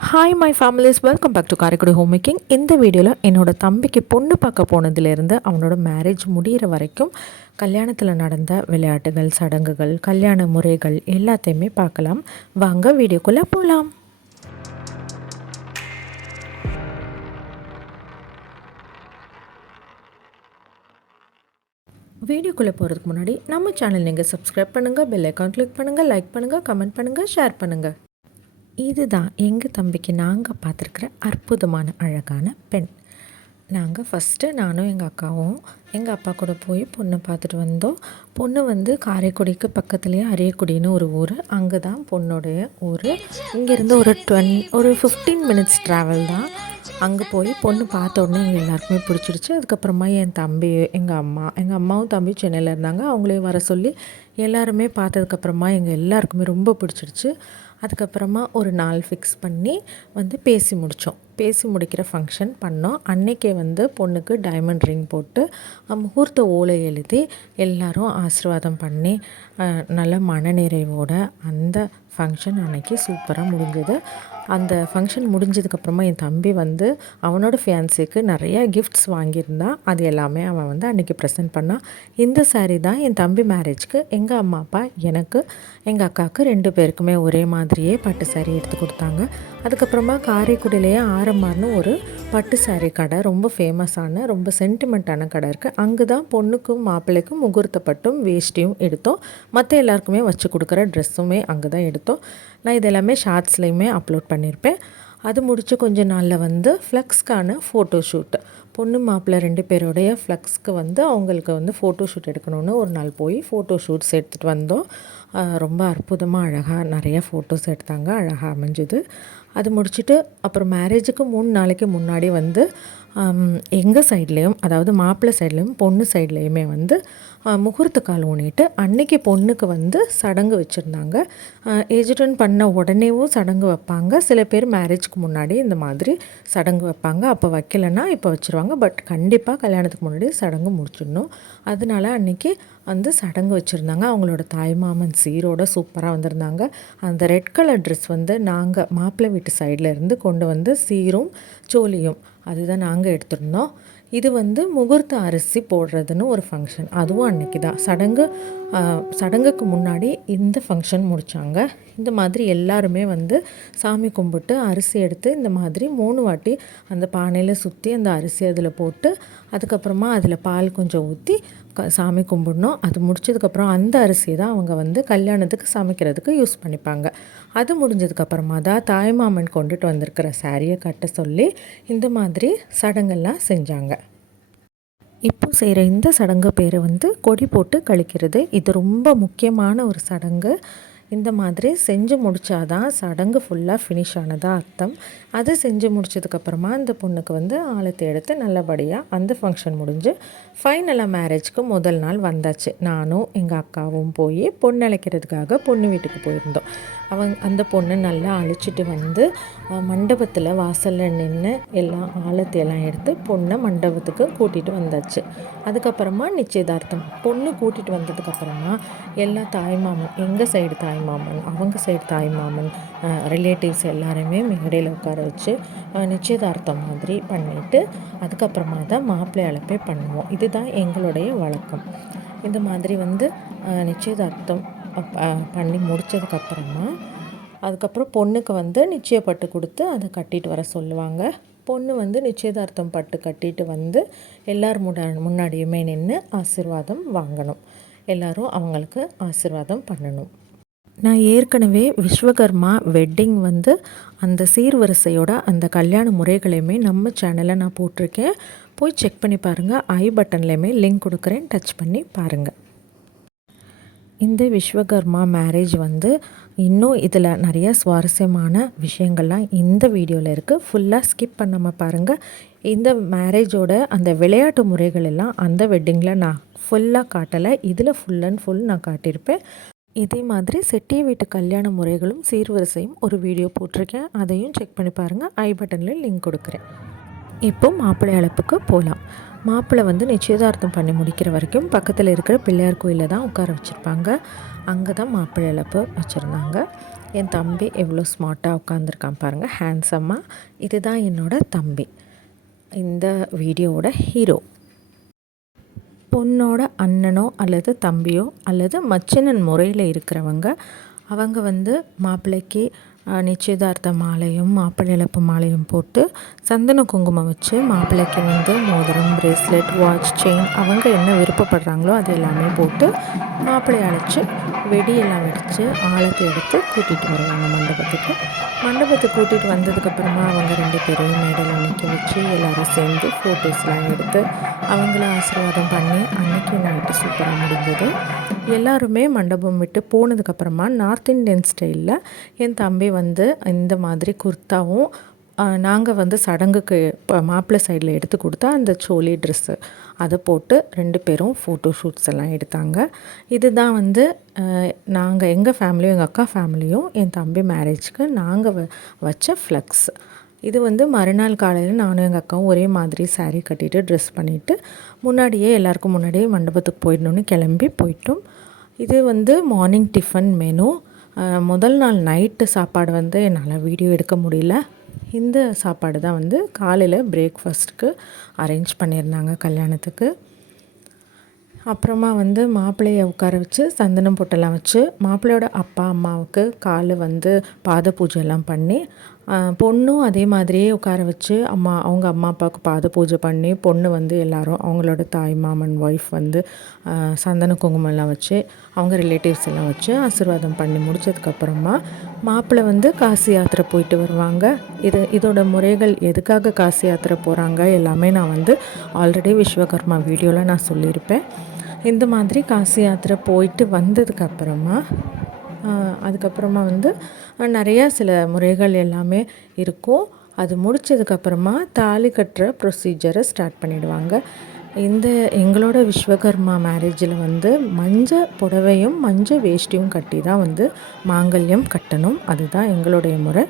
Hi my families welcome back to Karaikudi home making இந்த வீடியோவில் என்னோட தம்பிக்கு பொண்ணு பார்க்க போனதுலேருந்து அவனோட மேரேஜ் முடிகிற வரைக்கும் கல்யாணத்தில் நடந்த விளையாட்டுகள் சடங்குகள் கல்யாண முறைகள் எல்லாத்தையுமே பார்க்கலாம். வாங்க வீடியோக்குள்ளே போகலாம் வீடியோக்குள்ளே போகிறதுக்கு முன்னாடி நம்ம சேனல் நீங்கள் சப்ஸ்கிரைப் பண்ணுங்கள் பெல் ஐக்கான் கிளிக் பண்ணுங்கள் லைக் பண்ணுங்கள் கமெண்ட் பண்ணுங்கள் ஷேர் பண்ணுங்கள் இதுதான் எங்கள் தம்பிக்கு நாங்கள் பார்த்துருக்குற அற்புதமான அழகான பெண். நாங்கள் ஃபஸ்ட்டு நானும் எங்கள் அக்காவும் எங்கள் அப்பா கூட போய் பொண்ணை பார்த்துட்டு வந்தோம். பொண்ணு வந்து காரைக்குடிக்கு பக்கத்துலேயே அரியக்குடின்னு ஒரு ஊர். அங்கே தான் பொண்ணுடைய ஊர். இங்கேருந்து ஒரு டுவென் ஒரு ஃபிஃப்டீன் மினிட்ஸ் ட்ராவல் தான். அங்கே போய் பொண்ணு பார்த்த உடனே எங்கள் எல்லாருக்குமே பிடிச்சிருச்சு அதுக்கப்புறமா என் தம்பி எங்கள் அம்மா எங்கள் அம்மாவும் தம்பி சென்னையில் இருந்தாங்க. அவங்களே வர சொல்லி எல்லாருமே பார்த்ததுக்கப்புறமா எங்கள் எல்லாருக்குமே ரொம்ப பிடிச்சிருச்சு அதுக்கப்புறமா ஒரு நாள் ஃபிக்ஸ் பண்ணி வந்து பேசி முடித்தோம் பேசி முடிக்கிற ஃபங்க்ஷன் பண்ணோம். அன்னைக்கே வந்து பொண்ணுக்கு டைமண்ட் ரிங் போட்டு முகூர்த்த ஓலை எழுதி எல்லாரும் ஆசீர்வாதம் பண்ணி நல்ல மனநிறைவோட அந்த ஃபங்க்ஷன் அன்னைக்கு சூப்பராக முடிஞ்சது. அந்த ஃபங்க்ஷன் முடிஞ்சதுக்கப்புறமா என் தம்பி வந்து அவனோட ஃபியான்சிக்கு நிறைய கிஃப்ட்ஸ் வாங்கியிருந்தான் அது எல்லாமே அவன் வந்து அன்றைக்கி ப்ரெசென்ட் பண்ணான் இந்த சாரீ தான் என் தம்பி மேரேஜ்க்கு எங்கள் அம்மா அப்பா எனக்கு எங்கள் அக்காவுக்கு ரெண்டு பேருக்குமே ஒரே மாதிரியே பட்டு சாரீ எடுத்து கொடுத்தாங்க. அதுக்கப்புறமா காரைக்குடியிலேயே ஆரம்பார்னு ஒரு பட்டு சாரீ கடை ரொம்ப ஃபேமஸான ரொம்ப சென்டிமெண்ட்டான கடை இருக்குது அங்கே தான் பொண்ணுக்கும் மாப்பிள்ளைக்கும் முகூர்த்தப்பட்டும் வேஷ்டியும் எடுத்தோம். மற்ற எல்லாருக்குமே வச்சு கொடுக்குற ட்ரெஸ்ஸுமே அங்கே தான் எடுத்தோம். நான் இது எல்லாமே ஷார்ட்ஸ்லேயுமே அப்லோட் பண்ணியிருப்பேன் அது முடித்து கொஞ்ச நாளில் வந்து ஃப்ளக்ஸ்க்கான ஃபோட்டோ ஷூட் பொண்ணு மாப்பிள்ளை ரெண்டு பேருடைய ஃப்ளக்ஸ்க்கு வந்து அவங்களுக்கு வந்து ஃபோட்டோ ஷூட் எடுக்கணும்னு ஒரு நாள் போய் ஃபோட்டோ ஷூட்ஸ் எடுத்துகிட்டு வந்தோம். ரொம்ப அற்புதமாக அழகாக நிறைய ஃபோட்டோஸ் எடுத்தாங்க. அழகாக அமைஞ்சுது. அது முடிச்சுட்டு அப்புறம் மேரேஜுக்கு மூணு நாளைக்கு முன்னாடி வந்து எங்கள் சைட்லேயும் அதாவது மாப்பிள்ளை சைட்லேயும் பொண்ணு சைட்லேயுமே வந்து முகூர்த்த கால் ஊனிட்டு அன்னைக்கு பொண்ணுக்கு வந்து சடங்கு வச்சுருந்தாங்க. ஏஜ்டன் பண்ண உடனேவும் சடங்கு வைப்பாங்க. சில பேர் மேரேஜ்க்கு முன்னாடி இந்த மாதிரி சடங்கு வைப்பாங்க. அப்போ வைக்கலைன்னா இப்போ வச்சுருவாங்க. பட் கண்டிப்பாக கல்யாணத்துக்கு முன்னாடி சடங்கு முடிச்சிடணும். அதனால அன்றைக்கி வந்து சடங்கு வச்சுருந்தாங்க. அவங்களோட தாய்மாமன் சீரோட சூப்பராக வந்திருந்தாங்க. அந்த ரெட் கலர் ட்ரெஸ் வந்து நாங்கள் மாப்பிள்ளை வீட்டு சைடில் இருந்து கொண்டு வந்து சீரும் சோலியும் அதுதான் நாங்கள் எடுத்துருந்தோம். இது வந்து முகூர்த்த அரிசி போடுறதுன்னு ஒரு ஃபங்க்ஷன் அதுவும் அன்னைக்கு தான் சடங்கு சடங்குக்கு முன்னாடி இந்த ஃபங்க்ஷன் முடித்தாங்க இந்த மாதிரி எல்லாருமே வந்து சாமி கும்பிட்டு அரிசி எடுத்து இந்த மாதிரி மூணு வாட்டி அந்த பானையில் சுற்றி அந்த அரிசி அதில் போட்டு அதுக்கப்புறமா அதில் பால் கொஞ்சம் ஊற்றி க சாமி கும்பிடணும். அது முடிச்சதுக்கப்புறம் அந்த அரிசி தான் அவங்க வந்து கல்யாணத்துக்கு சமைக்கிறதுக்கு யூஸ் பண்ணிப்பாங்க. அது முடிஞ்சதுக்கப்புறமா தான் தாய்மாமன் கொண்டுட்டு வந்திருக்கிற சாரியை கட்ட சொல்லி இந்த மாதிரி சடங்கெல்லாம் செஞ்சாங்க. இப்போ செய்கிற இந்த சடங்கு பேர் வந்து கொடி போட்டு கழிக்கிறது. இது ரொம்ப முக்கியமான ஒரு சடங்கு. இந்த மாதிரி செஞ்சு முடித்தாதான் சடங்கு ஃபுல்லாக ஃபினிஷ் ஆனதாக அர்த்தம். அதை செஞ்சு முடிச்சதுக்கப்புறமா அந்த பொண்ணுக்கு வந்து ஆழத்தை எடுத்து நல்லபடியாக அந்த ஃபங்க்ஷன் முடிஞ்சு ஃபைனலாக மேரேஜ்க்கு முதல் நாள் வந்தாச்சு. நானும் எங்கள் அக்காவும் போய் பொண்ணு அழைக்கிறதுக்காக பொண்ணு வீட்டுக்கு போயிருந்தோம். அவங்க அந்த பொண்ணு நல்லா அழைச்சிட்டு வந்து மண்டபத்தில் வாசலில் நின்று எல்லாம் ஆழத்தையெல்லாம் எடுத்து பொண்ணை மண்டபத்துக்கு கூட்டிகிட்டு வந்தாச்சு. அதுக்கப்புறமா நிச்சயதார்த்தம். பொண்ணு கூட்டிகிட்டு வந்ததுக்கப்புறமா எல்லா தாய்மாமும் எங்கள் சைடு தாய் தாய்மாமன் அவங்க சைடு தாய்மாமன் ரிலேட்டிவ்ஸ் எல்லாருமே மேடையில் உட்கார வச்சு நிச்சயதார்த்தம் மாதிரி பண்ணிவிட்டு அதுக்கப்புறமா தான் மாப்பிள்ளை அழைப்பே பண்ணுவோம். இதுதான் எங்களுடைய வழக்கம். இந்த மாதிரி வந்து நிச்சயதார்த்தம் பண்ணி முடித்ததுக்கப்புறமா அதுக்கப்புறம் பொண்ணுக்கு வந்து நிச்சயப்பட்டு கொடுத்து அதை கட்டிட்டு வர சொல்லுவாங்க. பொண்ணு வந்து நிச்சயதார்த்தம் பட்டு கட்டிட்டு வந்து எல்லார் முடா முன்னாடியுமே நின்று ஆசிர்வாதம் வாங்கணும். எல்லோரும் அவங்களுக்கு ஆசிர்வாதம் பண்ணணும். நான் ஏற்கனவே விஸ்வகர்மா வெட்டிங் வந்து அந்த சீர்வரிசையோட அந்த கல்யாண முறைகளையுமே நம்ம சேனலில் நான் போட்டிருக்கேன். போய் செக் பண்ணி பாருங்கள் ஐ பட்டன்லேயுமே லிங்க் கொடுக்குறேன். டச் பண்ணி பாருங்கள் இந்த விஸ்வகர்மா மேரேஜ் வந்து இன்னும் இதில் நிறைய சுவாரஸ்யமான விஷயங்கள்லாம் இந்த வீடியோவில் இருக்குது ஃபுல்லாக ஸ்கிப் பண்ணாமல் பாருங்கள் இந்த மேரேஜோட அந்த விளையாட்டு முறைகள் எல்லாம் அந்த வெட்டிங்கில் நான் ஃபுல்லாக காட்டலை. இதில் ஃபுல் அண்ட் ஃபுல் நான் காட்டியிருப்பேன். இதே மாதிரி செட்டிய வீட்டு கல்யாண முறைகளும் சீர்வரிசையும் ஒரு வீடியோ போட்டிருக்கேன். அதையும் செக் பண்ணி பாருங்கள் ஐ பட்டனில் லிங்க் கொடுக்குறேன். இப்போ மாப்பிள்ளை அழைப்புக்கு போகலாம் மாப்பிள்ளை வந்து நிச்சயதார்த்தம் பண்ணி முடிக்கிற வரைக்கும் பக்கத்தில் இருக்கிற பிள்ளையார் கோயிலில் தான் உட்கார வச்சுருப்பாங்க. அங்கே தான் மாப்பிள்ளை இழப்பு வச்சுருந்தாங்க. என் தம்பி எவ்வளோ ஸ்மார்ட்டாக உட்காந்துருக்கான் பாருங்கள் ஹேண்ட்ஸம்மாக இதுதான் என்னோட தம்பி. இந்த வீடியோவோட ஹீரோ பொண்ணோட அண்ணனோ அல்லது தம்பியோ அல்லது மச்சினன் முறையில் இருக்கிறவங்க அவங்க வந்து மாப்பிள்ளைக்கு நிச்சயதார்த்த மாலையும் மாப்பிள்ளை இழப்பு மாலையும் போட்டு சந்தன குங்குமம் வச்சு மாப்பிள்ளைக்கு வந்து மோதிரம் பிரேஸ்லெட் வாட்ச் செயின் அவங்க என்ன விருப்பப்படுறாங்களோ அது எல்லாமே போட்டு மாப்பிள்ளையை அழைச்சி வெடியெல்லாம் வெடித்து ஆழத்தை எடுத்து கூட்டிகிட்டு வருவாங்க மண்டபத்துக்கு. மண்டபத்தை கூட்டிகிட்டு வந்ததுக்கப்புறமா அவங்க ரெண்டு பேரையும் மேடையில் நிற்க வச்சு எல்லோரும் சேர்ந்து ஃபோட்டோஸ்லாம் எடுத்து அவங்கள ஆசீர்வாதம் பண்ணி அன்றைக்கி நைட்டு சூப்பராக முடிஞ்சது. எல்லாருமே மண்டபம் விட்டு போனதுக்கப்புறமா நார்த் இந்தியன் ஸ்டைலில் என் தம்பி வந்து இந்த மாதிரி குர்த்தாவும் நாங்கள் வந்து சடங்குக்கு இப்போ மாப்பிள்ளை சைடில் எடுத்து கொடுத்தா அந்த சோலி ட்ரெஸ்ஸு அதை போட்டு ரெண்டு பேரும் ஃபோட்டோ ஷூட்ஸ் எல்லாம் எடுத்தாங்க. இதுதான் வந்து நாங்கள் எங்கள் ஃபேமிலியும் எங்கள் அக்கா ஃபேமிலியும் என் தம்பி மேரேஜ்க்கு நாங்கள் வ வச்ச ஃப்ளக்ஸ் இது வந்து மறுநாள் காலையில் நானும் எங்கள் அக்காவும் ஒரே மாதிரி சாரீ கட்டிட்டு ட்ரெஸ் பண்ணிவிட்டு முன்னாடியே எல்லாருக்கும் முன்னாடியே மண்டபத்துக்கு போயிடணுன்னு கிளம்பி போயிட்டோம். இது வந்து மார்னிங் டிஃபன் மெனு முதல் நாள் நைட்டு சாப்பாடு வந்து என்னால் வீடியோ எடுக்க முடியல. இந்த சாப்பாடு தான் வந்து காலையில் பிரேக்ஃபாஸ்ட்டுக்கு அரேஞ்ச் பண்ணியிருந்தாங்க கல்யாணத்துக்கு. அப்புறமா வந்து மாப்பிள்ளையை உட்கார வச்சு சந்தனம் பொட்டெல்லாம் வச்சு மாப்பிள்ளையோட அப்பா அம்மாவுக்கு காலை வந்து பாத பூஜை எல்லாம் பண்ணி பொண்ணும் அதே மாதிரியே உட்கார வச்சு அம்மா அவங்க அம்மா அப்பாவுக்கு பாத பூஜை பண்ணி பொண்ணு வந்து எல்லோரும் அவங்களோட தாய் மாமன் ஒய்ஃப் வந்து சந்தன குங்குமம்லாம் வச்சு அவங்க ரிலேட்டிவ்ஸ் எல்லாம் வச்சு ஆசீர்வாதம் பண்ணி முடிச்சதுக்கப்புறமா மாப்பிள்ளை வந்து காசி யாத்திரை போயிட்டு வருவாங்க. இது இதோட முறைகள் எதுக்காக காசி யாத்திரை போகிறாங்க எல்லாமே நான் வந்து ஆல்ரெடி விஸ்வகர்மா வீடியோவில் நான் சொல்லியிருப்பேன். இந்த மாதிரி காசி யாத்திரை போயிட்டு வந்ததுக்கப்புறமா அதுக்கப்புறமா வந்து நிறையா சில முறைகள் எல்லாமே இருக்கும். அது முடித்ததுக்கப்புறமா தாலி கட்டுற ப்ரொசீஜரை ஸ்டார்ட் பண்ணிவிடுவாங்க இந்த எங்களோட விஸ்வகர்மா மேரேஜில் வந்து மஞ்சள் புடவையும் மஞ்சள் வேஷ்டியும் கட்டி தான் வந்து மாங்கல்யம் கட்டணும். அதுதான் எங்களுடைய முறை.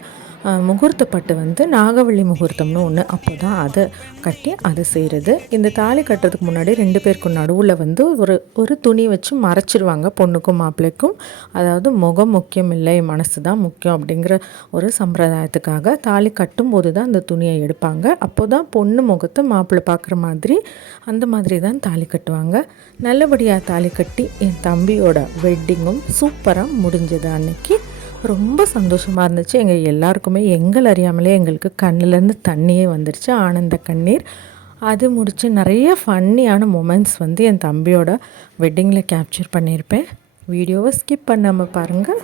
முகூர்த்த பட்டு வந்து நாகவள்ளி முகூர்த்தம்னு ஒன்று அப்போ தான் அதை கட்டி அதை செய்கிறது இந்த தாலி கட்டுறதுக்கு முன்னாடி ரெண்டு பேருக்கும் நடுவில் வந்து ஒரு ஒரு துணி வச்சு மறைச்சிருவாங்க பொண்ணுக்கும் மாப்பிள்ளைக்கும். அதாவது முகம் முக்கியம் இல்லை மனசு தான் முக்கியம் அப்படிங்கிற ஒரு சம்பிரதாயத்துக்காக தாலி கட்டும்போது தான் அந்த துணியை எடுப்பாங்க. அப்போ தான் பொண்ணு முகத்தை மாப்பிள்ளை பார்க்குற மாதிரி அந்த மாதிரி தான் தாலி கட்டுவாங்க. நல்லபடியாக தாலி கட்டி என் தம்பியோட வெட்டிங்கும் சூப்பராக முடிஞ்சது அன்னைக்கு. ரொம்ப சந்தோஷமாக இருந்துச்சு. எங்கள் எல்லாருக்குமே எங்கள் அறியாமலே எங்களுக்கு கண்ணிலேருந்து தண்ணியே வந்துடுச்சு ஆனந்த கண்ணீர். அது முடித்து நிறைய ஃபன்னியான மூமெண்ட்ஸ் வந்து என் தம்பியோட வெட்டிங்கில் கேப்சர் பண்ணியிருப்பேன். வீடியோவை ஸ்கிப் பண்ணாமல் பாருங்கள்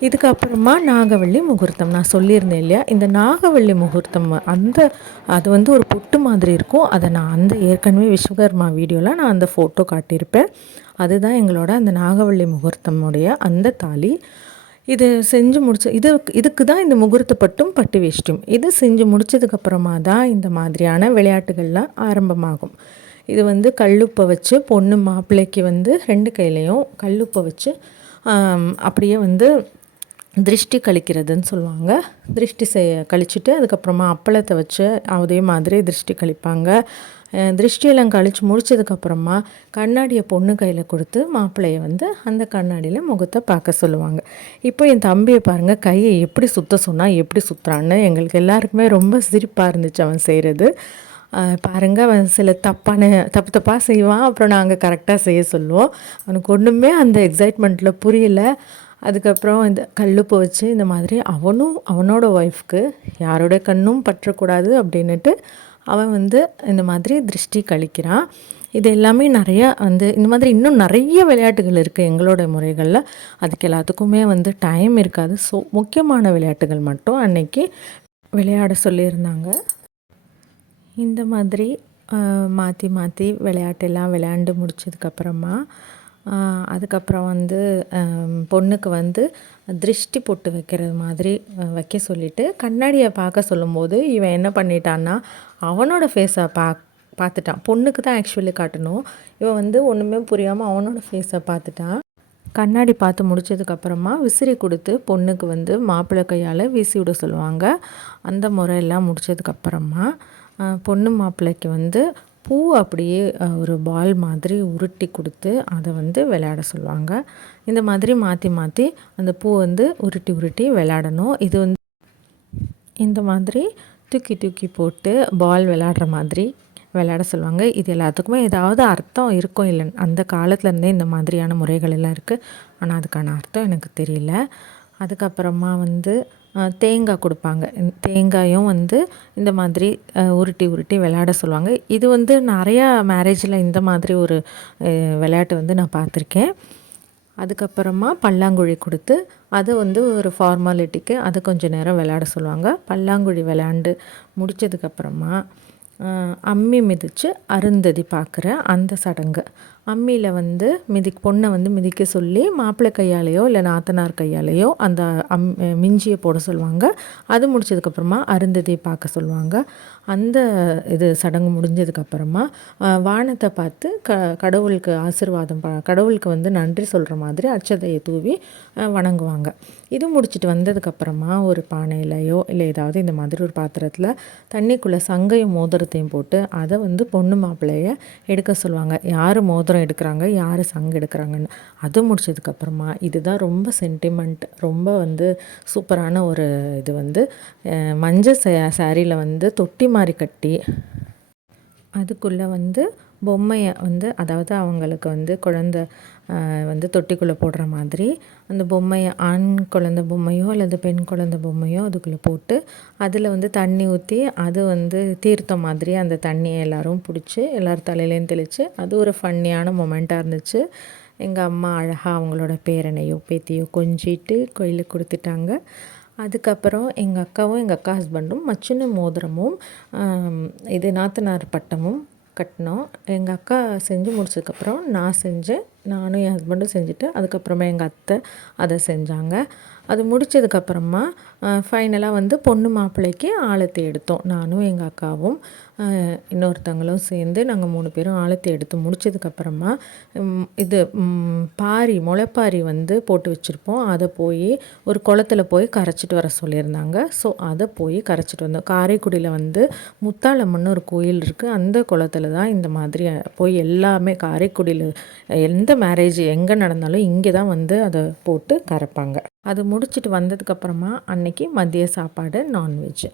இதுக்கப்புறமா நாகவள்ளி முகூர்த்தம். நான் சொல்லியிருந்தேன் இல்லையா? இந்த நாகவள்ளி முகூர்த்தம் அந்த அது வந்து ஒரு புட்டு மாதிரி இருக்கும். அதை நான் அந்த ஏற்கனவே விஸ்வகர்மா வீடியோவில் நான் அந்த ஃபோட்டோ காட்டியிருப்பேன். அதுதான் எங்களோட அந்த நாகவள்ளி முகூர்த்தமுடைய அந்த தாலி. இது செஞ்சு முடிச்ச இது இதுக்கு தான் இந்த முகூர்த்த பட்டும் பட்டு வேஷ்டியும். இது செஞ்சு முடிச்சதுக்கப்புறமா தான் இந்த மாதிரியான விளையாட்டுகள்லாம் ஆரம்பமாகும். இது வந்து கல்லுப்பை வச்சு பொண்ணு மாப்பிள்ளைக்கு வந்து ரெண்டு கையிலையும் கல்லுப்பை வச்சு அப்படியே வந்து திருஷ்டி கழிக்கிறதுன்னு சொல்லுவாங்க. திருஷ்டி செய்ய கழிச்சிட்டு அதுக்கப்புறமா அப்பளத்தை வச்சு அதே மாதிரி திருஷ்டி கழிப்பாங்க. திருஷ்டியெல்லாம் கழித்து முடிச்சதுக்கப்புறமா கண்ணாடியை பொண்ணு கையில் கொடுத்து மாப்பிள்ளையை வந்து அந்த கண்ணாடியில் முகத்தை பார்க்க சொல்லுவாங்க. இப்போ என் தம்பியை பாருங்கள் கையை எப்படி சுத்த சொன்னால் எப்படி சுற்றுறான்னு எங்களுக்கு எல்லாருக்குமே ரொம்ப சிரிப்பாக இருந்துச்சு அவன் செய்கிறது பாருங்கள் அவன் சில தப்பான தப்பு தப்பாக செய்வான் அப்புறம் நாங்கள் கரெக்டாக செய்ய சொல்லுவோம். அவனுக்கு ஒன்றுமே அந்த எக்ஸைட்மெண்ட்டில் புரியல. அதுக்கப்புறம் இந்த கல்லுப்பு வச்சு இந்த மாதிரி அவனும் அவனோட ஒய்ஃப்க்கு யாரோட கண்ணும் பற்றக்கூடாது அப்படின்னுட்டு அவன் வந்து இந்த மாதிரி திருஷ்டி கழிக்கிறான். இது எல்லாமே நிறையா வந்து இந்த மாதிரி இன்னும் நிறைய விளையாட்டுகள் இருக்குது எங்களோட முறைகளில். அதுக்கு எல்லாத்துக்குமே வந்து டைம் இருக்காது. ஸோ முக்கியமான விளையாட்டுகள் மட்டும் அன்னைக்கு விளையாட சொல்லியிருந்தாங்க. இந்த மாதிரி மாற்றி மாற்றி விளையாட்டெல்லாம் விளையாண்டு முடிச்சதுக்கப்புறமா அதுக்கப்புறம் வந்து பொண்ணுக்கு வந்து திருஷ்டி பொட்டு வைக்கிறது மாதிரி வைக்க சொல்லிவிட்டு கண்ணாடியை பார்க்க சொல்லும்போது இவன் என்ன பண்ணிட்டான்னா அவனோட ஃபேஸை பா பார்த்துட்டான். பொண்ணுக்கு தான் ஆக்சுவலி காட்டணும். இவன் வந்து ஒன்றுமே புரியாமல் அவனோட ஃபேஸை பார்த்துட்டான். கண்ணாடி பார்த்து முடிச்சதுக்கப்புறமா விசிறி கொடுத்து பொண்ணுக்கு வந்து மாப்பிள்ளை கையால் வீசி விட சொல்லுவாங்க. அந்த முறையெல்லாம் முடிச்சதுக்கப்புறமா பொண்ணு மாப்பிள்ளைக்கு வந்து பூ அப்படியே ஒரு பால் மாதிரி உருட்டி கொடுத்து அதை வந்து விளையாட சொல்லுவாங்க. இந்த மாதிரி மாற்றி மாற்றி அந்த பூ வந்து உருட்டி உருட்டி விளையாடணும். இது வந்து இந்த மாதிரி தூக்கி தூக்கி போட்டு பால் விளையாடுற மாதிரி விளையாட சொல்லுவாங்க. இது எல்லாத்துக்குமே ஏதாவது அர்த்தம் இருக்கும் இல்லை அந்த காலத்துலேருந்தே இந்த மாதிரியான முறைகள் எல்லாம் இருக்குது ஆனால் அதுக்கான அர்த்தம் எனக்கு தெரியல. அதுக்கப்புறமா வந்து தேங்காய் கொடுப்பாங்க. தேங்காயும் வந்து இந்த மாதிரி உருட்டி உருட்டி விளையாட சொல்லுவாங்க. இது வந்து நிறையா மேரேஜில் இந்த மாதிரி ஒரு விளையாட்டு வந்து நான் பார்த்துருக்கேன். அதுக்கப்புறமா பல்லாங்குழி கொடுத்து அது வந்து ஒரு ஃபார்மாலிட்டிக்கு அது கொஞ்சம் நேரம் விளையாட சொல்லுவாங்க. பல்லாங்குழி விளையாண்டு முடிச்சதுக்கப்புறமா அம்மி மிதித்து அருந்ததி பார்க்குற அந்த சடங்கு. அம்மியில் வந்து மிதி பொண்ணை வந்து மிதிக்க சொல்லி மாப்பிள்ளை கையாலேயோ இல்லை நாத்தனார் கையாலேயோ அந்த அம் மிஞ்சியை போட சொல்லுவாங்க. அது முடிச்சதுக்கப்புறமா அருந்ததி பார்க்க சொல்லுவாங்க. அந்த இது சடங்கு முடிஞ்சதுக்கப்புறமா வானத்தை பார்த்து க கடவுளுக்கு ஆசீர்வாதம் ப கடவுளுக்கு வந்து நன்றி சொல்கிற மாதிரி அச்சதையை தூவி வணங்குவாங்க. இது முடிச்சுட்டு வந்ததுக்கப்புறமா ஒரு பானையிலையோ இல்லை ஏதாவது இந்த மாதிரி ஒரு பாத்திரத்தில் தண்ணிக்குள்ளே சங்கையும் மோதிரத்தையும் போட்டு அதை வந்து பொண்ணு மாப்பிள்ளைய எடுக்க சொல்லுவாங்க. யார் மோதிரம் எடுக்கிறாங்க யார் சங்கு எடுக்கிறாங்கன்னு. அது முடிச்சதுக்கப்புறமா இதுதான் ரொம்ப சென்டிமெண்ட் ரொம்ப வந்து சூப்பரான ஒரு இது வந்து மஞ்சள் மஞ்சள் சாரியில் வந்து தொட்டி மாதிரி கட்டி அதுக்குள்ளே வந்து பொம்மையை வந்து அதாவது அவங்களுக்கு வந்து குழந்த வந்து தொட்டிக்குள்ளே போடுற மாதிரி அந்த பொம்மையை ஆண் குழந்த பொம்மையோ அல்லது பெண் குழந்த பொம்மையோ அதுக்குள்ளே போட்டு அதில் வந்து தண்ணி ஊற்றி அது வந்து தீர்த்தம் மாதிரி அந்த தண்ணியை எல்லோரும் பிடிச்சி எல்லோரும் தலையிலையும் தெளித்து அது ஒரு ஃபன்னியான மொமெண்ட்டாக இருந்துச்சு. எங்கள் அம்மா அழகாக அவங்களோட பேரனையோ பேத்தியோ கொஞ்சிட்டு கோயிலுக்கு கொடுத்துட்டாங்க. அதுக்கப்புறம் எங்கள் அக்காவும் எங்கள் அக்கா ஹஸ்பண்டும் மச்சின மோதிரமும் இது நாத்தனார் பட்டமும் கட்டினோம். எங்கள் அக்கா செஞ்சு முடிச்சதுக்கப்புறம் நான் செஞ்சேன் நானும் என் ஹஸ்பண்டும் செஞ்சுட்டு அதுக்கப்புறமா எங்கள் அத்தை அதை செஞ்சாங்க. அது முடிச்சதுக்கப்புறமா ஃபைனலாக வந்து பொண்ணு மாப்பிள்ளைக்கு ஆழத்தை எடுத்தோம். நானும் எங்கள் அக்காவும் இன்னொருத்தவங்களும் சேர்ந்து நாங்கள் மூணு பேரும் ஆழத்தை எடுத்து முடிச்சதுக்கப்புறமா இது பாரி முளைப்பாரி வந்து போட்டு வச்சுருப்போம். அதை போய் ஒரு குளத்துல போய் கரைச்சிட்டு வர சொல்லியிருந்தாங்க. ஸோ அதை போய் கரைச்சிட்டு வந்தோம். காரைக்குடியில் வந்து முத்தாளம்மன்னு ஒரு கோயில் இருக்குது அந்த குளத்துல தான் இந்த மாதிரி போய் எல்லாமே காரைக்குடியில் எந்த மேரேஜ் எங்கே நடந்தாலும் இங்கே தான் வந்து அதை போட்டு கரைப்பாங்க. அது முடிச்சிட்டு வந்ததுக்கப்புறமா அன்னைக்கு மதிய சாப்பாடு நான்வெஜ்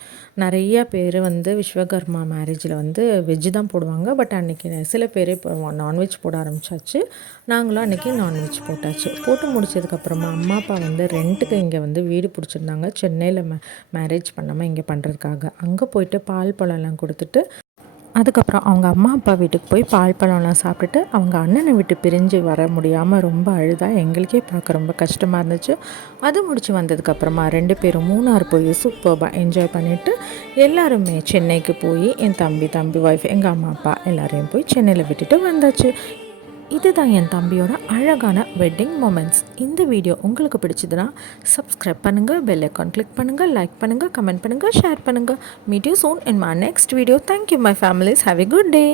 நிறைய பேர் வந்து விஸ்வகர்மா மேரேஜில் வந்து வெஜ்ஜு தான் போடுவாங்க. பட் அன்னைக்கு சில பேர் இப்போ நான்வெஜ் போட ஆரம்பிச்சாச்சு. நாங்களும் அன்னைக்கு நான்வெஜ் போட்டாச்சு. போட்டு முடிச்சதுக்கப்புறமா அம்மா அப்பா வந்து ரெண்ட்டுக்கு இங்கே வந்து வீடு பிடிச்சிருந்தாங்க. சென்னையில் மே மேரேஜ் பண்ணாமல் இங்கே பண்ணுறதுக்காக அங்கே போயிட்டு பால் பழம்லாம் கொடுத்துட்டு அதுக்கப்புறம் அவங்க அம்மா அப்பா வீட்டுக்கு போய் பால் பழம்லாம் சாப்பிட்டுட்டு அவங்க அண்ணனை விட்டு பிரிஞ்சு வர முடியாமல் ரொம்ப அழுதா எங்களுக்கே பார்க்க ரொம்ப கஷ்டமாக இருந்துச்சு. அது முடிச்சு வந்ததுக்கப்புறமா ரெண்டு பேரும் மூணார் போய் சூப்பர்பாக என்ஜாய் பண்ணிவிட்டு எல்லாருமே சென்னைக்கு போய் என் தம்பி தம்பி ஒய்ஃப் எங்கள் அம்மா அப்பா எல்லாரையும் போய் சென்னையில் விட்டுட்டு வந்தாச்சு. இதுதான் என் தம்பியோட அழகான வெட்டிங் மொமெண்ட்ஸ் இந்த வீடியோ உங்களுக்கு பிடிச்சதுன்னா சப்ஸ்கிரைப் பண்ணுங்கள் பெல் ஐக்கான் கிளிக் பண்ணுங்கள் லைக் பண்ணுங்கள் கமெண்ட் பண்ணுங்கள் ஷேர் பண்ணுங்கள் meet you soon in my next video thank you my families have a good day